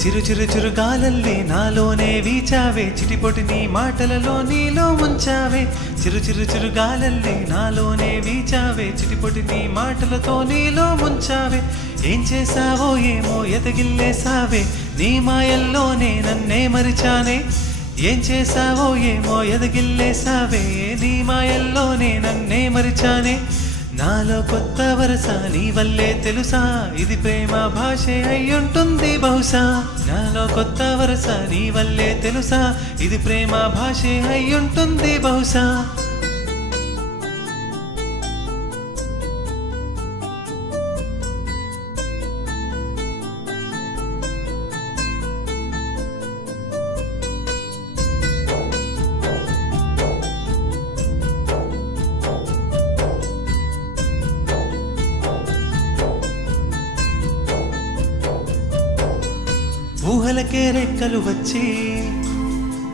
చిరు చిరు చిరు గాలల్లే నాలోనే వీచావే చిటిపొటి నీ మాటలలో నీలో ముంచావే చిరు చిరు చిరు గాలల్లే నాలోనే వీచావే చిటిపొటి నీ మాటలతో నీలో ముంచావే ఏం చేసావో ఏమో ఎదగిల్లేసావే నీ మాయల్లోనే నన్నే మరిచానే ఏం చేసావో ఏమో ఎదగిల్లేసావే నీ మాయల్లోనే నన్నే మరిచానే నాలో కొత్త వరస నీ వల్లే తెలుసా ఇది ప్రేమ భాషే అయ్యుంటుంది బహుశా నాలో కొత్త వరస నీ వల్లే తెలుసా ఇది ప్రేమ భాషే అయ్యుంటుంది బహుశా ఊహలకే రెక్కలు వచ్చి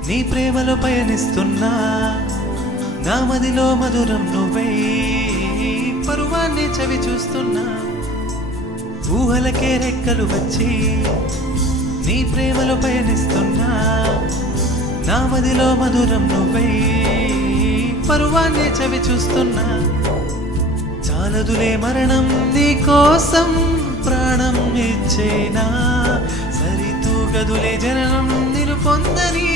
నీ ప్రేమలో పయనిస్తున్నా నా మదిలో మధురం నువ్వై పరువాన్ని చవి చూస్తున్నా ఊహలకే రెక్కలు వచ్చి నీ ప్రేమలో పయనిస్తున్నా నా మదిలో మధురం నువ్వై పరువాన్ని చవి చూస్తున్నా చాలదులే మరణం నీ కోసం ప్రాణం ఇచ్చేనా సరితూగదులే జననం నిన్ను పొందని